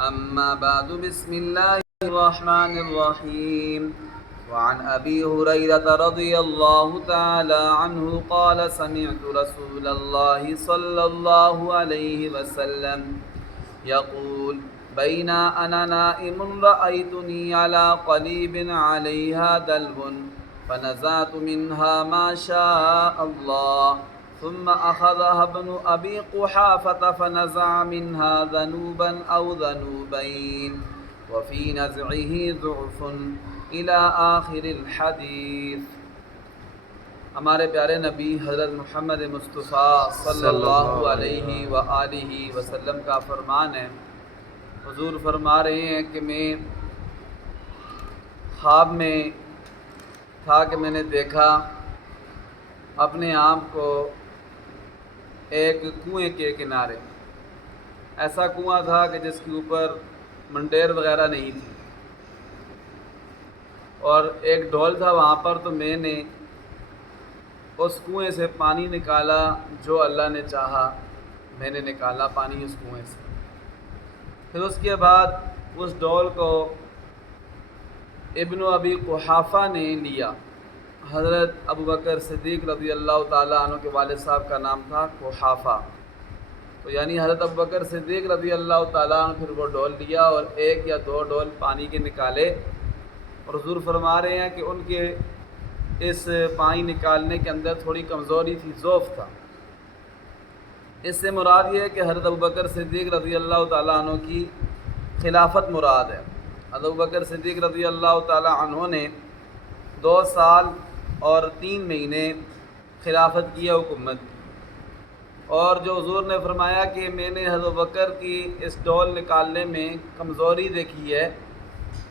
أما بعد بسم الله الرحمن الرحيم وعن أبي هريرة رضي الله تعالى عنه قال سمعت رسول الله صلى الله عليه وسلم يقول بين أنا نائم رأيتني على قليب عليها دلو فنزعت منها ما شاء الله ثم أخذها ابن أبي قحافة فنزع منها ذنوبا أو ذنوبين وفي نزعه ضعف إلى آخر الحديث۔ ہمارے پیارے نبی حضرت محمد مصطفیٰ صلی اللہ علیہ وآلہ وسلم کا فرمان ہے، حضور فرما رہے ہیں کہ میں خواب میں تھا کہ میں نے دیکھا اپنے آپ کو ایک کنویں کے کنارے، ایسا کنواں تھا کہ جس کے اوپر منڈیر وغیرہ نہیں تھی، اور ایک ڈول تھا وہاں پر، تو میں نے اس کنویں سے پانی نکالا، جو اللہ نے چاہا میں نے نکالا پانی اس کنویں سے۔ پھر اس کے بعد اس ڈول کو ابن ابی قحافہ نے لیا۔ حضرت ابوبکر صدیق رضی اللہ تعالیٰ عنہ کے والد صاحب کا نام تھا قحافہ، تو یعنی حضرت ابوبکر صدیق رضی اللہ تعالیٰ عنہ پھر وہ ڈول لیا اور ایک یا دو ڈول پانی کے نکالے، اور حضور فرما رہے ہیں کہ ان کے اس پانی نکالنے کے اندر تھوڑی کمزوری تھی، ضعف تھا۔ اس سے مراد یہ ہے کہ حضرت ابوبکر صدیق رضی اللہ تعالیٰ عنہ کی خلافت مراد ہے۔ حضرت ابوبکر صدیق رضی اللہ تعالیٰ عنہ نے 2 سال اور 3 مہینے خلافت کی ہے، حکومت کی، اور جو حضور نے فرمایا کہ میں نے حضرت ابوبکر کی اس ڈول نکالنے میں کمزوری دیکھی ہے،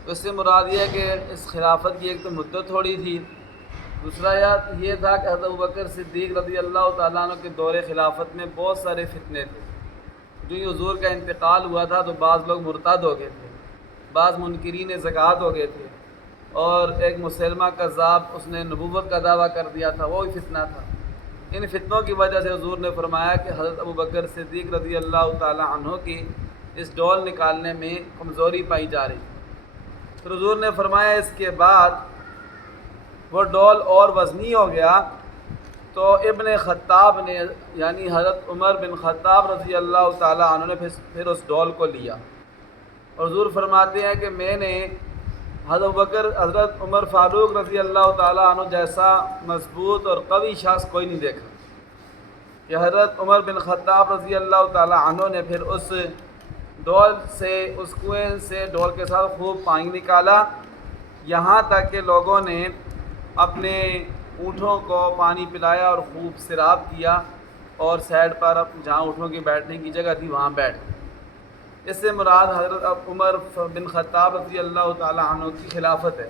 تو اس سے مراد یہ ہے کہ اس خلافت کی ایک تو مدت تھوڑی تھی، دوسرا یہ تھا کہ حضرت ابوبکر صدیق رضی اللہ تعالیٰ عنہ کے دور خلافت میں بہت سارے فتنے تھے۔ جو ہی حضور کا انتقال ہوا تھا تو بعض لوگ مرتد ہو گئے تھے، بعض منکرین زکوٰۃ ہو گئے تھے، اور ایک مسلمہ کذاب اس نے نبوت کا دعویٰ کر دیا تھا، وہ بھی فتنہ تھا۔ ان فتنوں کی وجہ سے حضور نے فرمایا کہ حضرت ابوبکر صدیق رضی اللہ تعالیٰ عنہ کی اس ڈول نکالنے میں کمزوری پائی جا رہی۔ پھر حضور نے فرمایا اس کے بعد وہ ڈول اور وزنی ہو گیا، تو ابن خطاب نے یعنی حضرت عمر بن خطاب رضی اللہ تعالیٰ عنہ نے پھر اس ڈول کو لیا، اور حضور فرماتے ہیں کہ میں نے حضرت عمر فاروق رضی اللہ تعالیٰ عنہ جیسا مضبوط اور قوی شخص کوئی نہیں دیکھا، کہ حضرت عمر بن خطاب رضی اللہ تعالیٰ عنہ نے پھر اس ڈول سے، اس کنویں سے ڈول کے ساتھ خوب پانی نکالا، یہاں تک کہ لوگوں نے اپنے اونٹوں کو پانی پلایا اور خوب سیراب کیا، اور سائڈ پر جہاں اونٹوں کی بیٹھنے کی جگہ تھی وہاں بیٹھ گئے۔ اس سے مراد حضرت عمر بن خطاب رضی اللہ تعالیٰ عنہ کی خلافت ہے،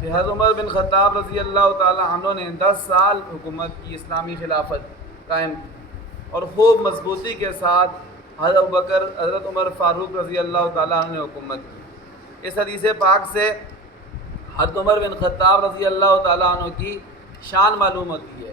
کہ حضرت عمر بن خطاب رضی اللہ تعالیٰ عنہ نے 10 سال حکومت کی، اسلامی خلافت قائم کی، اور خوب مضبوطی کے ساتھ حضرت عمر فاروق رضی اللہ تعالیٰ عنہ نے حکومت کی۔ اس حدیث پاک سے حضرت عمر بن خطاب رضی اللہ تعالیٰ عنہ کی شان معلوم ہوتی ہے